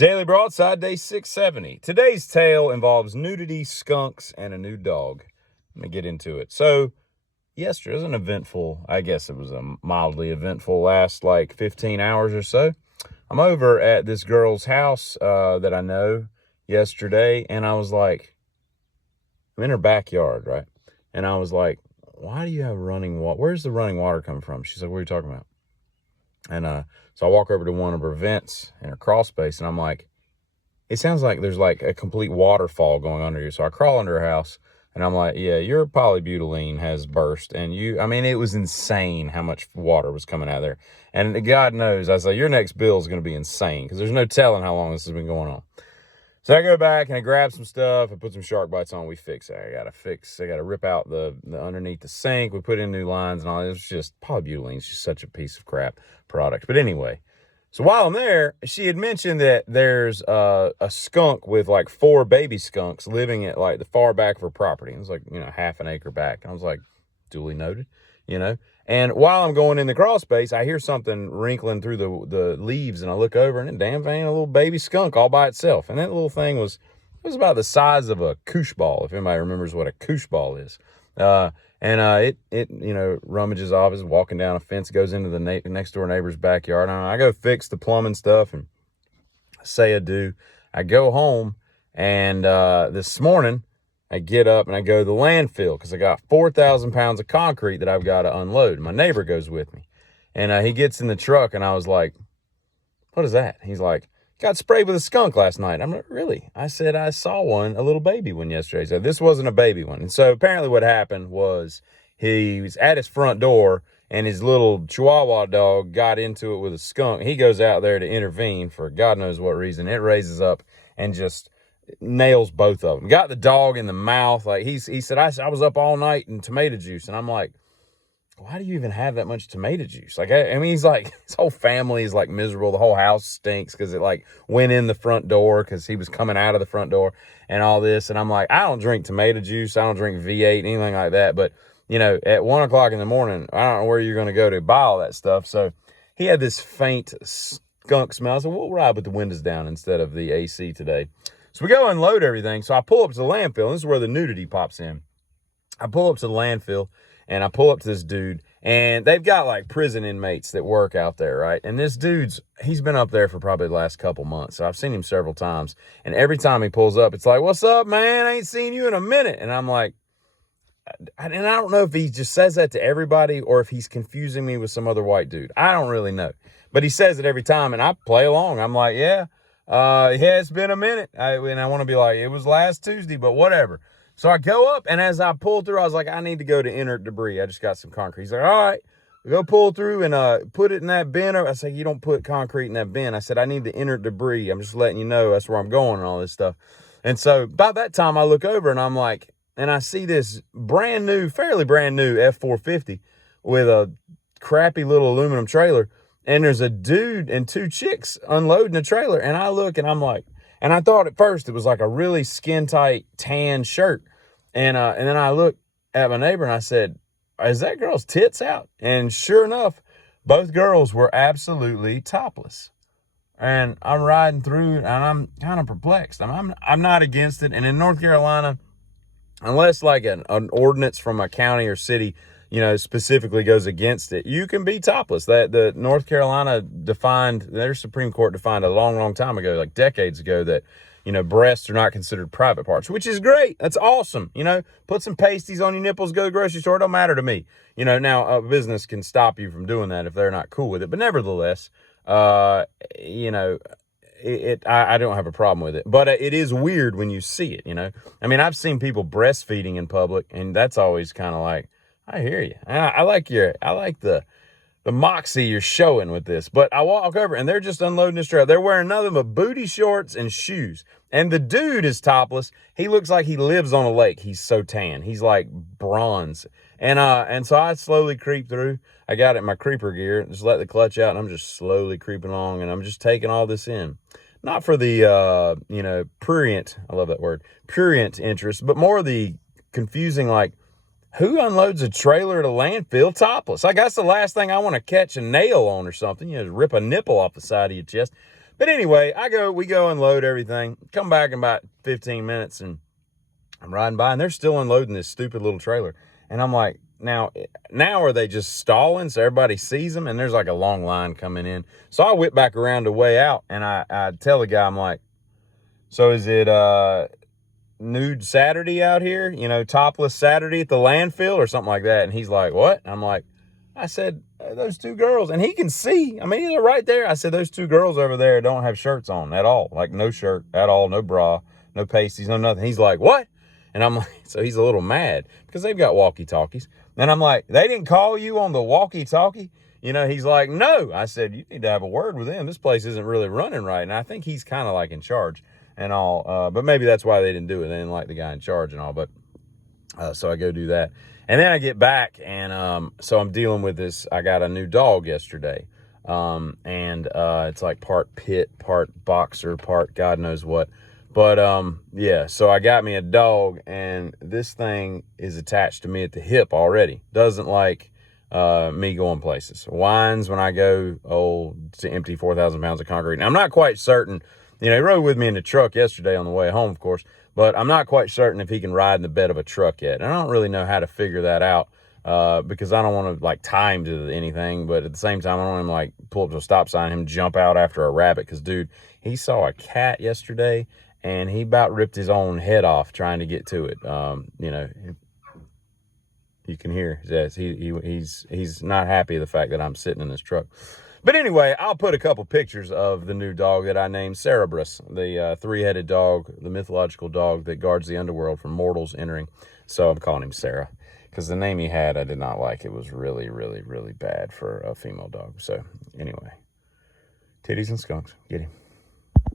Daily Broadside, day 670. Today's tale involves nudity, skunks, and a new dog. Let me get into it. So, yesterday was an eventful, I guess it was a mildly eventful last 15 hours or so. I'm over at this girl's house that I know yesterday, and I was like, I'm in her backyard, right? And I was like, why do you have running water? Where's the running water coming from? She's like, what are you talking about? And so I walk over to one of her vents in her crawl space, and I'm like, it sounds like there's a complete waterfall going under you. So I crawl under her house, and I'm like, yeah, your polybutylene has burst. And it was insane how much water was coming out of there. And God knows, I was like, your next bill is going to be insane because there's no telling how long this has been going on. So I go back and I grab some stuff. I put some shark bites on. We fix it. I got to rip out the underneath the sink. We put in new lines and all. It's just polybutylene. It's just such a piece of crap product. But anyway, so while I'm there, she had mentioned that there's a skunk with 4 baby skunks living at the far back of her property. It was half an acre back. I was like, duly noted, And while I'm going in the crawl space, I hear something wrinkling through the leaves, and I look over, and it damn thing, a little baby skunk all by itself. And that little thing was about the size of a koosh ball, if anybody remembers what a koosh ball is. It rummages off, is walking down a fence, goes into the next door neighbor's backyard. And I go fix the plumbing stuff and say adieu. I go home, and this morning, I get up and I go to the landfill because I got 4,000 pounds of concrete that I've got to unload. My neighbor goes with me, and he gets in the truck, and I was like, what is that? He's like, got sprayed with a skunk last night. I'm like, really? I said, I saw one, a little baby one yesterday. He said, this wasn't a baby one. And so apparently what happened was he was at his front door, and his little Chihuahua dog got into it with a skunk. He goes out there to intervene for God knows what reason. It raises up and just nails both of them. Got the dog in the mouth. He said, I was up all night in tomato juice. And I'm like, why do you even have that much tomato juice? He's like, his whole family is miserable. The whole house stinks because it went in the front door because he was coming out of the front door and all this. And I'm like, I don't drink tomato juice. I don't drink V8, anything like that. But, at 1 o'clock in the morning, I don't know where you're going to go to buy all that stuff. So he had this faint skunk smell. I said, we'll ride with the windows down instead of the AC today. So we go unload everything. So I pull up to the landfill. And this is where the nudity pops in. I pull up to the landfill, and I pull up to this dude, and they've got prison inmates that work out there, right? And this he's been up there for probably the last couple months. So I've seen him several times. And every time he pulls up, it's like, what's up, man? I ain't seen you in a minute. And I'm like, and I don't know if he just says that to everybody or if he's confusing me with some other white dude. I don't really know. But he says it every time, and I play along. I'm like, yeah, it's been a minute. And I want to be like, it was last Tuesday, but whatever. So I go up, and as I pull through, I was like, I need to go to inert debris. I just got some concrete. He's like, all right, we go pull through and put it in that bin. I said, you don't put concrete in that bin. I said, I need the inert debris. I'm just letting you know that's where I'm going and all this stuff. And so by that time, I look over, and I'm like, and I see this fairly brand new F-450 with a crappy little aluminum trailer. And there's a dude and 2 chicks unloading the trailer. And I look, and I'm like, and I thought at first it was a really skin tight tan shirt. And then I looked at my neighbor, and I said, is that girl's tits out? And sure enough, both girls were absolutely topless. And I'm riding through, and I'm kind of perplexed. I'm not against it. And in North Carolina, unless an ordinance from a county or city, specifically goes against it, you can be topless. That the North Carolina their Supreme Court defined a long, long time ago, decades ago, that, breasts are not considered private parts, which is great. That's awesome. Put some pasties on your nipples, go to the grocery store. It don't matter to me. Now a business can stop you from doing that if they're not cool with it. But nevertheless, I don't have a problem with it, but it is weird when you see it, I've seen people breastfeeding in public, and that's always kind of like, I hear you. I like the moxie you're showing with this. But I walk over, and they're just unloading this trailer. They're wearing nothing but booty shorts and shoes. And the dude is topless. He looks like he lives on a lake. He's so tan. He's like bronze. And so I slowly creep through. I got it in my creeper gear, just let the clutch out, and I'm just slowly creeping along, and I'm just taking all this in. Not for the, prurient, I love that word, prurient interest, but more the confusing, who unloads a trailer at a landfill topless? That's the last thing I want to catch a nail on or something. Rip a nipple off the side of your chest. But anyway, we go unload everything, come back in about 15 minutes, and I'm riding by, and they're still unloading this stupid little trailer. And I'm like, now are they just stalling so everybody sees them? And there's like a long line coming in. So I whip back around the way out, and I tell the guy, I'm like, so is it nude Saturday out here? You know, topless Saturday at the landfill or something like that? And he's like, what? I'm like, I said, those two girls, and he can see. I mean, they're right there. I said, those two girls over there don't have shirts on at all. Like, no shirt at all, no bra, no pasties, no nothing. He's like, what? And I'm like, so he's a little mad because they've got walkie-talkies. And I'm like, they didn't call you on the walkie-talkie? You know, he's like, no. I said, you need to have a word with them. This place isn't really running right. And I think he's kind of like in charge and all. But maybe that's why they didn't do it. They didn't like the guy in charge and all. But so I go do that. And then I get back, and so I'm dealing with this. I got a new dog yesterday. And it's like part pit, part boxer, part God knows what. But yeah, so I got me a dog, and this thing is attached to me at the hip already. Doesn't like me going places. Whines when I go to empty 4,000 pounds of concrete. And I'm not quite certain. You know, he rode with me in the truck yesterday on the way home, of course. But I'm not quite certain if he can ride in the bed of a truck yet. And I don't really know how to figure that out because I don't want to, like, tie him to anything. But at the same time, I don't want him, like, pull up to a stop sign and him jump out after a rabbit. Because, dude, he saw a cat yesterday, and he about ripped his own head off trying to get to it. You know, you can hear, yes, he's not happy with the fact that I'm sitting in this truck. But anyway, I'll put a couple pictures of the new dog that I named Cerberus, the three-headed dog, the mythological dog that guards the underworld from mortals entering. So I'm calling him Sarah because the name he had I did not like. It was really, really, really bad for a female dog. So anyway, titties and skunks, get him.